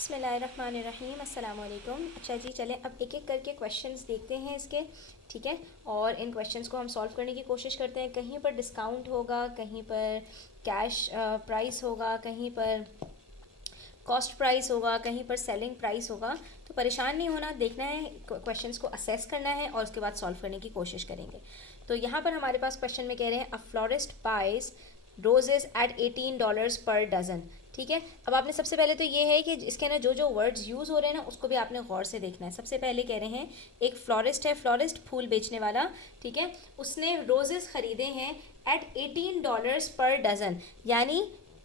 बिस्मिल्लाहिर्रहमानिर्रहीम अस्सलाम वालेकुम। अच्छा जी, चलें अब एक एक करके क्वेश्चंस देखते हैं इसके, ठीक है। और इन क्वेश्चंस को हम सॉल्व करने की कोशिश करते हैं। कहीं पर डिस्काउंट होगा, कहीं पर कैश प्राइस होगा, कहीं पर कॉस्ट प्राइस होगा, कहीं पर सेलिंग प्राइस होगा। तो परेशान नहीं होना, देखना है, क्वेश्चंस को असेस करना है और उसके बाद सॉल्व करने की कोशिश करेंगे। तो यहाँ पर हमारे पास क्वेश्चन में कह रहे हैं a florist buys roses at $18 per dozen, ठीक है। अब आपने सबसे पहले तो ये है कि इसके ना जो जो वर्ड्स यूज़ हो रहे हैं ना उसको भी आपने गौर से देखना है। सबसे पहले कह रहे हैं एक फ्लोरिस्ट है, फ्लोरिस्ट फूल बेचने वाला, ठीक है, उसने रोजेस खरीदे हैं एट $18 पर डजन, यानी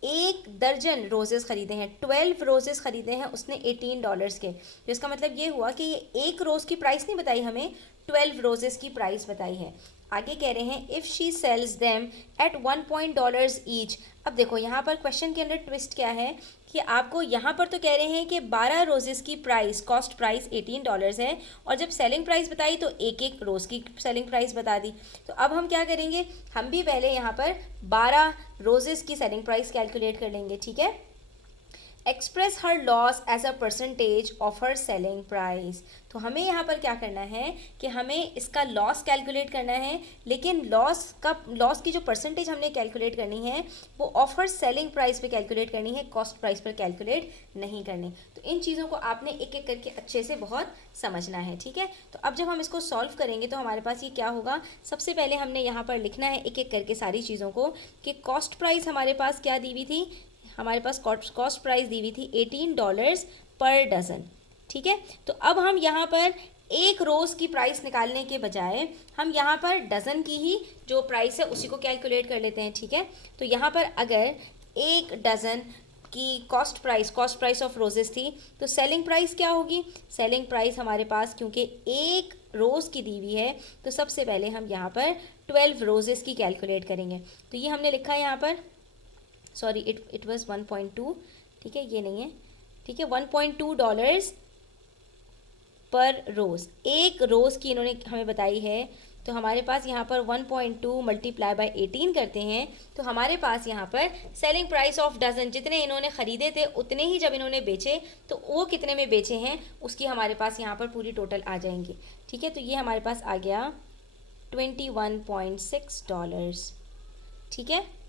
1 दर्जन रोजेस खरीदे हैं, 12 रोजेस खरीदे हैं उसने $18 के। तो इसका मतलब ये हुआ कि ये एक रोज़ की प्राइस नहीं बताई हमें, 12 रोजेस की प्राइस बताई है। आगे कह रहे हैं if she sales them at $1 each. अब देखो यहाँ पर क्वेश्चन के अंदर ट्विस्ट क्या है कि आपको यहाँ पर तो कह रहे हैं कि 12 रोजेस की प्राइस, कॉस्ट प्राइस $18 है, और जब सेलिंग प्राइस बताई तो एक एक रोज़ की सेलिंग प्राइस बता दी। तो अब हम क्या करेंगे, हम भी पहले यहाँ पर 12 रोजेस की सेलिंग प्राइस कैलकुलेट कर लेंगे, ठीक है। Express her loss as a percentage of her selling price. तो हमें यहाँ पर क्या करना है कि हमें इसका लॉस कैलकुलेट करना है, लेकिन लॉस की जो परसेंटेज हमने कैलकुलेट करनी है वो ऑफ हर सेलिंग प्राइस पे कैलकुलेट करनी है, कॉस्ट प्राइस पर कैलकुलेट नहीं करनी। तो इन चीज़ों को आपने एक एक करके अच्छे से बहुत समझना है, ठीक है। तो अब जब हम इसको सॉल्व करेंगे तो हमारे पास ये क्या होगा, सबसे पहले हमने यहाँ पर लिखना है एक एक करके सारी चीज़ों को कि कॉस्ट प्राइस हमारे पास क्या दी हुई थी, हमारे पास कॉस्ट प्राइस दी हुई थी $18 पर डज़न, ठीक है। तो अब हम यहाँ पर एक रोज़ की प्राइस निकालने के बजाय हम यहाँ पर डज़न की ही जो प्राइस है उसी को कैलकुलेट कर लेते हैं, ठीक है। तो यहाँ पर अगर एक डज़न की कॉस्ट प्राइस ऑफ रोजेस थी तो सेलिंग प्राइस क्या होगी, सेलिंग प्राइस हमारे पास क्योंकि एक रोज़ की दी हुई है तो सबसे पहले हम यहाँ पर 12 रोजेस की कैलकुलेट करेंगे। तो ये हमने लिखा है यहाँ पर, सॉरी इट वाज 1.2, ठीक है, ये नहीं है, ठीक है, $1.2 पर रोज़, एक रोज़ की इन्होंने हमें बताई है। तो हमारे पास यहाँ पर 1.2 मल्टीप्लाई बाय 18 करते हैं तो हमारे पास यहाँ पर सेलिंग प्राइस ऑफ डज़न, जितने इन्होंने ख़रीदे थे उतने ही जब इन्होंने बेचे तो वो कितने में बेचे हैं उसकी हमारे पास यहाँ पर पूरी टोटल आ जाएंगी, ठीक है। तो ये हमारे पास आ गया $21.6, ठीक है।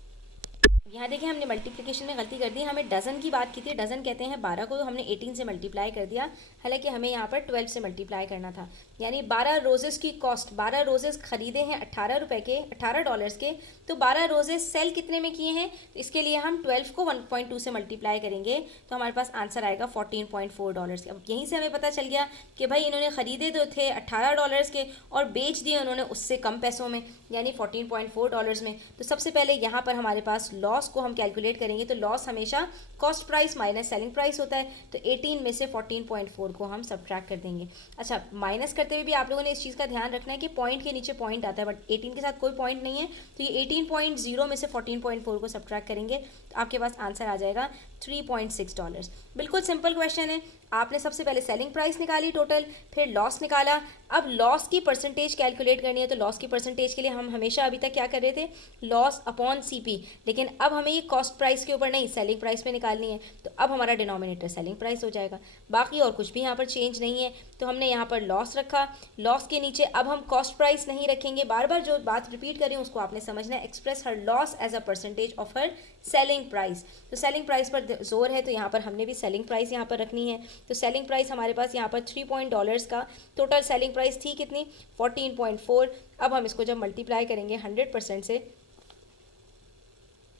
यहाँ देखिए हमने मल्टीप्लिकेशन में गलती कर दी, हमें डज़न की बात की थी, डज़न कहते हैं 12 को, तो हमने 18 से मल्टीप्लाई कर दिया, हालांकि हमें यहाँ पर 12 से मल्टीप्लाई करना था। यानी 12 रोजेस की कॉस्ट, 12 रोजेस खरीदे हैं $18 के, $18 के, तो 12 रोजेस सेल कितने में किए हैं, तो इसके लिए हम 12 को 1.2 से मल्टीप्लाई करेंगे तो हमारे पास आंसर आएगा $14.4 के। अब यहीं से हमें पता चल गया कि भाई इन्होंने ख़रीदे तो थे $18 के और बेच दिए उन्होंने उससे कम पैसों में, यानी $14.4 में। तो सबसे पहले यहाँ पर हमारे पास लॉस को हम कैलकुलेट करेंगे, तो लॉस हमेशा cost price minus selling price होता है, तो 18 में से 14.4 को हम सब्ट्रैक्ट कर देंगे। अच्छा, माइनस करते हुए भी आप लोगों ने इस चीज़ का ध्यान रखना है कि पॉइंट के नीचे पॉइंट आता है, बट 18 के साथ कोई पॉइंट नहीं है, तो ये 18.0 में से 14.4 को सब्ट्रैक्ट करेंगे तो आपके पास आंसर आ जाएगा $3.6। बिल्कुल सिंपल क्वेश्चन है। आपने सबसे पहले सेलिंग प्राइस निकाली टोटल, फिर लॉस निकाला, अब लॉस की परसेंटेज कैलकुलेट करनी है। तो लॉस की परसेंटेज के लिए हम हमेशा अभी तक क्या कर रहे थे, लॉस अपॉन CP, लेकिन अब हमें ये कॉस्ट प्राइस के ऊपर नहीं, सेलिंग प्राइस पे निकालनी है। तो अब हमारा डिनोमिनेटर सेलिंग प्राइस हो जाएगा, बाकी और कुछ भी यहाँ पर चेंज नहीं है। तो हमने यहाँ पर लॉस रखा, लॉस के नीचे अब हम कॉस्ट प्राइस नहीं रखेंगे, बार बार जो बात रिपीट करें उसको आपने समझना है। Express her loss as a percentage of her selling price, तो सेलिंग प्राइस पर जोर है तो यहाँ पर हमने भी सेलिंग प्राइस यहाँ पर रखनी है। तो सेलिंग प्राइस हमारे पास यहाँ पर $3 का टोटल सेलिंग प्राइस थी कितनी, 14.4। अब हम इसको जब मल्टीप्लाई करेंगे 100% से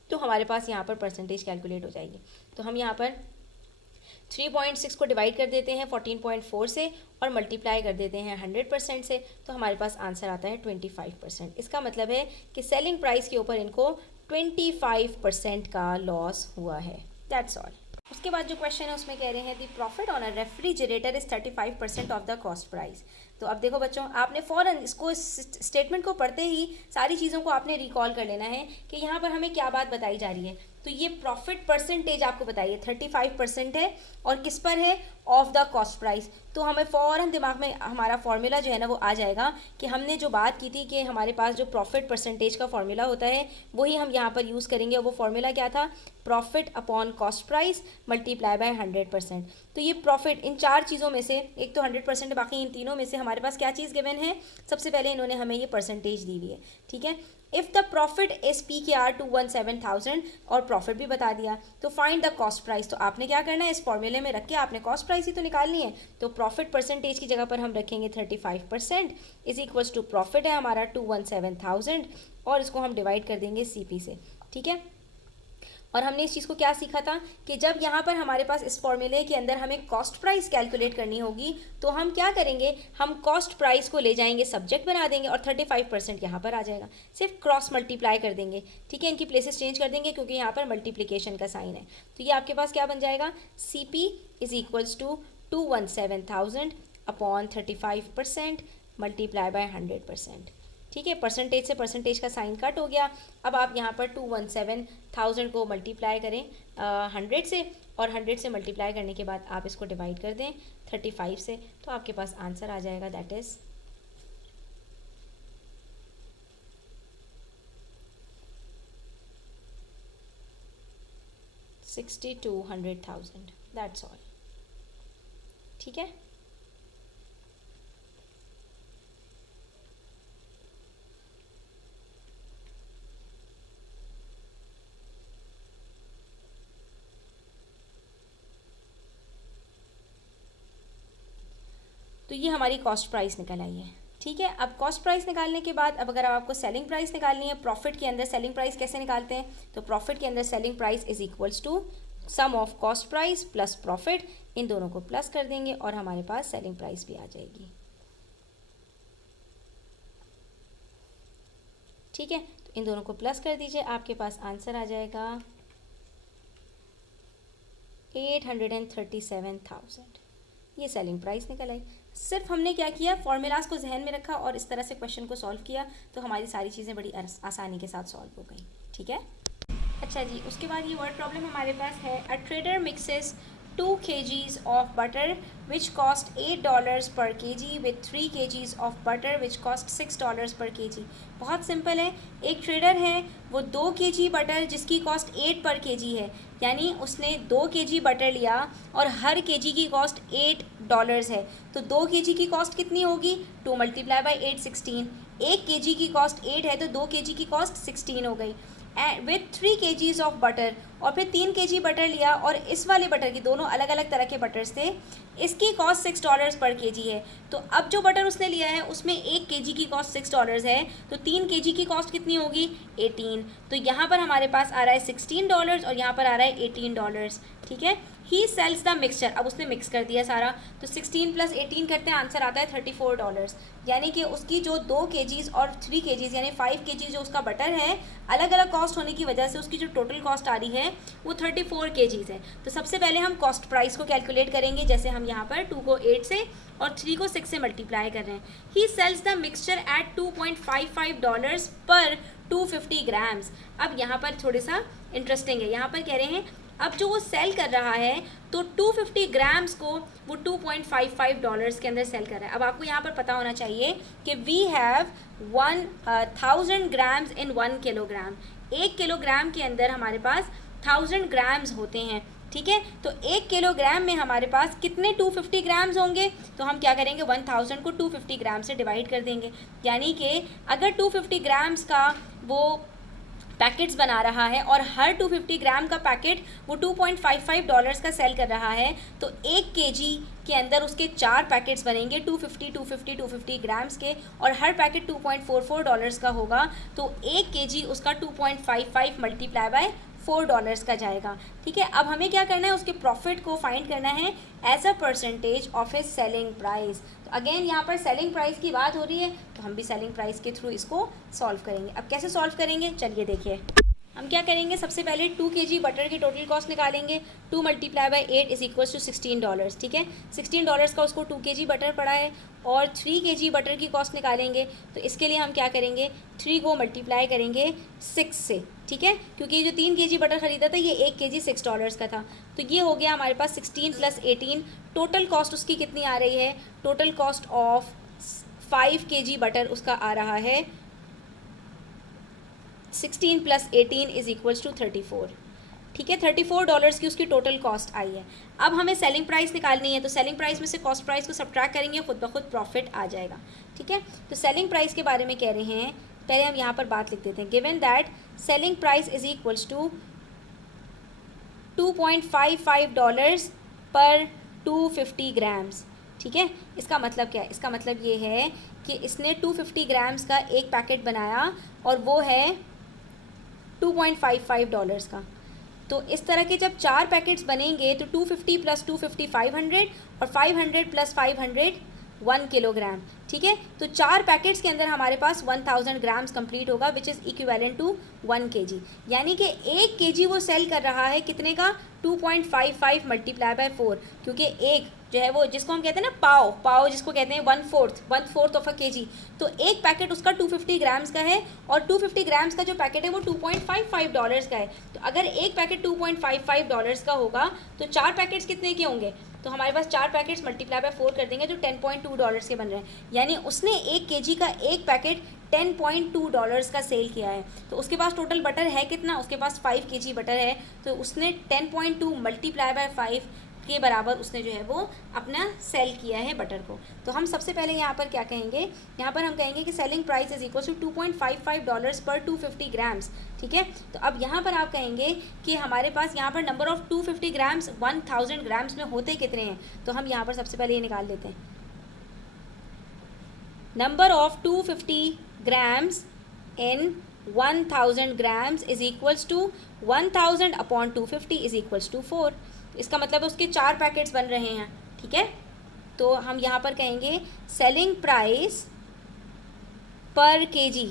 तो हमारे पास यहाँ पर परसेंटेज कैलकुलेट हो जाएगी। तो हम यहाँ पर 3.6 को डिवाइड कर देते हैं 14.4 से और मल्टीप्लाई कर देते हैं 100% से, तो हमारे पास आंसर आता है 25%। इसका मतलब है कि सेलिंग प्राइस के ऊपर इनको 25% का लॉस हुआ है। That's all. उसके बाद जो क्वेश्चन है उसमें कह रहे हैं the profit on a refrigerator is 35% of the cost price. तो अब देखो बच्चों, आपने फ़ौरन इसको, स्टेटमेंट को पढ़ते ही सारी चीज़ों को आपने रिकॉल कर लेना है कि यहाँ पर हमें क्या बात बताई जा रही है। तो ये प्रॉफिट परसेंटेज आपको बताइए 35% है और किस पर है, ऑफ द कॉस्ट प्राइस। तो हमें फ़ौरन दिमाग में हमारा फॉर्मूला जो है ना वो आ जाएगा कि हमने जो बात की थी कि हमारे पास जो प्रॉफिट परसेंटेज का फॉर्मूला होता है वही हम यहाँ पर यूज़ करेंगे। वो फॉर्मूला क्या था, profit upon cost price multiply by 100%। तो ये प्रॉफिट इन चार चीज़ों में से, एक तो 100% है, बाकी इन तीनों में से हमारे पास क्या चीज़ गिवन है, सबसे पहले इन्होंने हमें ये परसेंटेज दी हुई है, ठीक है। If the profit is PKR 217,000 और प्रॉफिट भी बता दिया, तो फाइंड द कॉस्ट प्राइस। तो आपने क्या करना है, इस फॉर्मूले में रख के आपने कॉस्ट प्राइस ही तो निकालनी है। तो प्रॉफिट परसेंटेज की जगह पर हम रखेंगे 35% इज इक्वल्स टू प्रॉफिट है हमारा 217,000 और इसको हम डिवाइड कर देंगे CP से, ठीक है। और हमने इस चीज़ को क्या सीखा था कि जब यहाँ पर हमारे पास इस फॉर्मूले के अंदर हमें कॉस्ट प्राइस कैलकुलेट करनी होगी तो हम क्या करेंगे, हम कॉस्ट प्राइस को ले जाएंगे, सब्जेक्ट बना देंगे और 35% यहाँ पर आ जाएगा, सिर्फ क्रॉस मल्टीप्लाई कर देंगे, ठीक है। इनकी प्लेसेस चेंज कर देंगे क्योंकि यहाँ पर मल्टीप्लिकेशन का साइन है। तो ये आपके पास क्या बन जाएगा, CP is equals to 217,000 upon 35% multiply by 100%, ठीक है। परसेंटेज से परसेंटेज का साइन कट हो गया। अब आप यहाँ पर 217,000 को मल्टीप्लाई करें 100 से, और 100 से मल्टीप्लाई करने के बाद आप इसको डिवाइड कर दें 35 से, तो आपके पास आंसर आ जाएगा, दैट इज़ 62,100,000, दैट्स ऑल, ठीक है। तो ये हमारी कॉस्ट प्राइस निकल आई है, ठीक है। अब कॉस्ट प्राइस निकालने के बाद अब अगर आपको सेलिंग प्राइस निकालनी है, प्रॉफिट के अंदर सेलिंग प्राइस कैसे निकालते हैं, तो प्रॉफिट के अंदर selling price is equals to sum of cost price plus profit, इन दोनों को प्लस कर देंगे और हमारे पास सेलिंग प्राइस भी आ जाएगी, ठीक है। तो इन दोनों को प्लस कर दीजिए, आपके पास आंसर आ जाएगा 837,000, ये सेलिंग प्राइस निकल आई। सिर्फ हमने क्या किया, फॉर्मूलाज को जहन में रखा और इस तरह से क्वेश्चन को सॉल्व किया, तो हमारी सारी चीज़ें बड़ी आसानी के साथ सॉल्व हो गई, ठीक है। अच्छा जी, उसके बाद ये वर्ड प्रॉब्लम हमारे पास है, a trader mixes 2 kgs of butter which cost $8 per kg with 3 kgs of butter which cost $6 per kg। बहुत सिंपल है, एक ट्रेडर है, वो 2 kg बटर जिसकी कॉस्ट 8 पर kg है, यानी उसने 2 kg बटर लिया और हर kg की कॉस्ट $8 है। तो 2 kg की कॉस्ट कितनी होगी, 2 मल्टीप्लाई बाई 8 16, 1 kg की कॉस्ट 8 है तो 2 kg की कॉस्ट 16 हो गई, विथ 3 kgs ऑफ बटर, और फिर 3 kg बटर लिया और इस वाले बटर की, दोनों अलग अलग तरह के बटर्स थे, इसकी कॉस्ट $6 पर kg है। तो अब जो बटर उसने लिया है उसमें 1 kg की कॉस्ट $6 है, तो 3 kg की कॉस्ट कितनी होगी, 18। तो यहाँ पर हमारे पास आ रहा है $16 और यहाँ पर आ रहा है $18, ठीक है। ही सेल्स द मिक्सचर, अब उसने मिक्स कर दिया सारा, तो 16 + 18 करते हैं, आंसर आता है $34, यानी कि उसकी जो 2 kgs और 3 kgs यानी 5 kg जो उसका बटर है, अलग अलग कॉस्ट होने की वजह से उसकी जो टोटल कॉस्ट आ रही है वो 34 kgs है। तो सबसे पहले हम कॉस्ट प्राइस को कैलकुलेट करेंगे, जैसे हम यहाँ पर 2 को 8 से और 3 को 6 से मल्टीप्लाई कर रहे हैं। ही सेल्स द मिक्सचर एट $2.55 पर 250 ग्राम्स। अब यहाँ पर थोड़ा सा इंटरेस्टिंग है, यहाँ पर कह रहे हैं अब जो वो सेल कर रहा है तो 250 ग्राम्स को वो $2.55 के अंदर सेल कर रहा है। अब आपको यहाँ पर पता होना चाहिए कि we have 1000 grams in 1 kilogram, 1 kilogram के अंदर हमारे पास 1000 ग्राम्स होते हैं, ठीक है। तो 1 किलोग्राम में हमारे पास कितने 250 ग्राम्स होंगे, तो हम क्या करेंगे 1000 को 250 ग्राम से डिवाइड कर देंगे, यानी कि अगर 250 ग्राम्स का वो पैकेट्स बना रहा है और हर 250 ग्राम का पैकेट वो $2.55 का सेल कर रहा है, तो 1 kg के अंदर उसके 4 पैकेट्स बनेंगे 250 ग्राम्स के, और हर पैकेट $2.44 का होगा, तो 1 kg उसका 2.55 मल्टीप्लाई बाय $4 का जाएगा, ठीक है। अब हमें क्या करना है, उसके प्रॉफिट को फाइंड करना है as a percentage of his selling price. तो अगेन यहाँ पर सेलिंग प्राइस की बात हो रही है, तो हम भी सेलिंग प्राइस के थ्रू इसको सॉल्व करेंगे। अब कैसे सॉल्व करेंगे, चलिए देखिए। हम क्या करेंगे, सबसे पहले 2 kg बटर की टोटल कॉस्ट निकालेंगे। 2 × 8 इज इक्वल्स टू $16, ठीक है। $16 का उसको 2 kg बटर पड़ा है, और 3 kg बटर की कॉस्ट निकालेंगे। तो इसके लिए हम क्या करेंगे, 3 को मल्टीप्लाई करेंगे 6 से, ठीक है, क्योंकि जो 3 kg बटर ख़रीदा था ये 1 kg $6 का था। तो ये हो गया हमारे पास 16 + 18, टोटल कॉस्ट उसकी कितनी आ रही है, total cost of 5 kg butter उसका आ रहा है 16 + 18 इज इक्वल्स टू 34, ठीक है। $34 की उसकी टोटल कॉस्ट आई है। अब हमें सेलिंग प्राइस निकालनी है, तो सेलिंग प्राइस में से कॉस्ट प्राइस को सब्ट्रैक्ट करेंगे, खुद ब खुद प्रॉफिट आ जाएगा, ठीक है। तो सेलिंग प्राइस के बारे में कह रहे हैं, पहले हम यहाँ पर बात लिख देते हैं। Given that selling price is equals to $2.55 पर 250 ग्राम्स, ठीक है। इसका मतलब क्या है, इसका मतलब ये है कि इसने 250 ग्राम्स का एक पैकेट बनाया और वो है $2.55 का। तो इस तरह के जब 4 पैकेट्स बनेंगे तो 250 + 250 500 और 500 + 500 1 किलोग्राम, ठीक है। तो 4 पैकेट्स के अंदर हमारे पास 1000 ग्राम्स कंप्लीट होगा, which is equivalent to 1 kg। यानी कि 1 kg वो सेल कर रहा है कितने का, 2.55 × 4, क्योंकि एक जो है वो जिसको हम कहते हैं ना पाव जिसको कहते हैं 1/4 ऑफ अ kg। तो एक पैकेट उसका 250 ग्राम्स का है, और 250 ग्राम्स का जो पैकेट है वो $2.55 का है। तो अगर एक पैकेट $2.55 का होगा तो 4 पैकेट्स कितने के होंगे, तो हमारे पास 4 पैकेट्स × 4 कर देंगे तो $10.2 के बन रहे हैं। यानी उसने 1 kg का एक पैकेट $10.2 का सेल किया है। तो उसके पास टोटल बटर है कितना, उसके पास 5 kg बटर है, तो उसने 10.2 × 5 के बराबर उसने जो है वो अपना सेल किया है बटर को। तो हम सबसे पहले यहाँ पर क्या कहेंगे, यहाँ पर हम कहेंगे कि selling price is equal to $2.55 पर 250 ग्राम्स, ठीक है। तो अब यहाँ पर आप कहेंगे कि हमारे पास यहाँ पर नंबर ऑफ़ 250 ग्राम्स 1000 ग्राम्स में होते कितने हैं, तो हम यहाँ पर सबसे पहले ये निकाल लेते हैं। Number of 250 grams in 1000 grams is equals to 1000 upon 250 is equals to 4। इसका मतलब है उसके 4 पैकेट्स बन रहे हैं, ठीक है। तो हम यहाँ पर कहेंगे सेलिंग प्राइस पर kg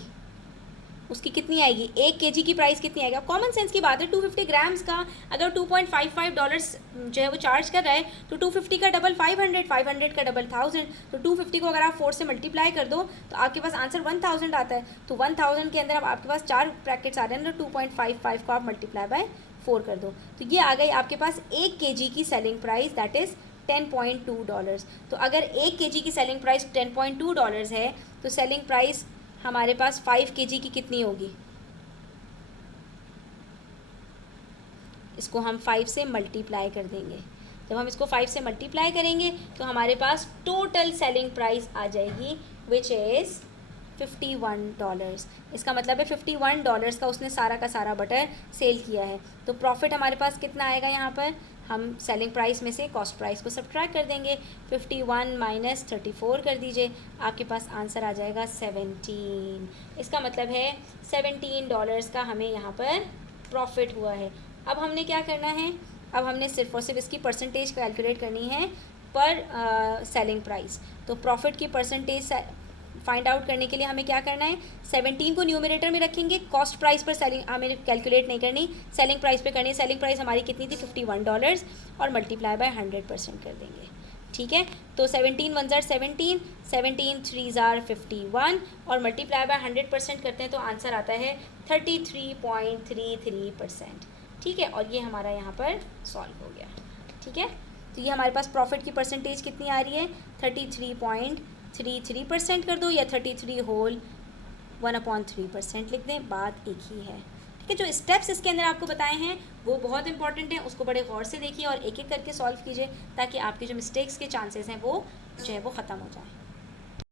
उसकी कितनी आएगी, 1 kg की प्राइस कितनी आएगी। कॉमन सेंस की बात है, 250 ग्राम्स का अगर $2.55 जो है वो चार्ज कर रहा है, तो 250 का डबल 500, 500 का डबल 1000, तो 250 को अगर आप 4 से मल्टीप्लाई कर दो तो आपके पास आंसर 1000 आता है। तो 1000 के अंदर अब आपके पास 4 पैकेट्स आ रहे हैं, तो 2.55 को आप मल्टीप्लाई बाय 4 कर दो, तो ये आ गई आपके पास 1 kg की सेलिंग प्राइस, दैट इज़ $10.2। तो अगर 1 kg की सेलिंग प्राइस $10.2 है तो सेलिंग प्राइस हमारे पास 5 kg की कितनी होगी, इसको हम 5 से मल्टीप्लाई कर देंगे। जब हम इसको 5 से मल्टीप्लाई करेंगे तो हमारे पास टोटल सेलिंग प्राइस आ जाएगी विच इज़ $51। इसका मतलब है $51 का उसने सारा का सारा बटर सेल किया है। तो प्रॉफिट हमारे पास कितना आएगा, यहाँ पर हम सेलिंग प्राइस में से कॉस्ट प्राइस को सब्ट्रैक्ट कर देंगे, 51 - 34 कर दीजिए, आपके पास आंसर आ जाएगा 17। इसका मतलब है $17 का हमें यहाँ पर प्रॉफिट हुआ है। अब हमने क्या करना है, अब हमने सिर्फ और सिर्फ इसकी परसेंटेज कैलकुलेट करनी है पर सेलिंग प्राइस। तो प्रॉफिट की परसेंटेज फाइंड आउट करने के लिए हमें क्या करना है, 17 को न्यूमरेटर में रखेंगे, कॉस्ट प्राइस पर सेलिंग हमें कैलकुलेट नहीं करनी, सेलिंग प्राइस पे करनी है। सेलिंग प्राइस हमारी कितनी थी, $51, और मल्टीप्लाई बाय 100% कर देंगे, ठीक है। तो 17 × 1 = 17, 17 × 3 = 51, और मल्टीप्लाई बाय 100% करते हैं तो आंसर आता है 33.33%, ठीक है। और ये हमारा यहाँ पर सॉल्व हो गया, ठीक है। तो ये हमारे पास प्रॉफिट की परसेंटेज कितनी आ रही है, 33.33% कर दो, या 33 होल 1/3% लिख दें, बात एक ही है, ठीक है। जो स्टेप्स इसके अंदर आपको बताए हैं वो बहुत इंपॉर्टेंट हैं, उसको बड़े गौर से देखिए और एक एक करके सॉल्व कीजिए ताकि आपके जो मिस्टेक्स के चांसेस हैं वो जो है वो ख़त्म हो जाए।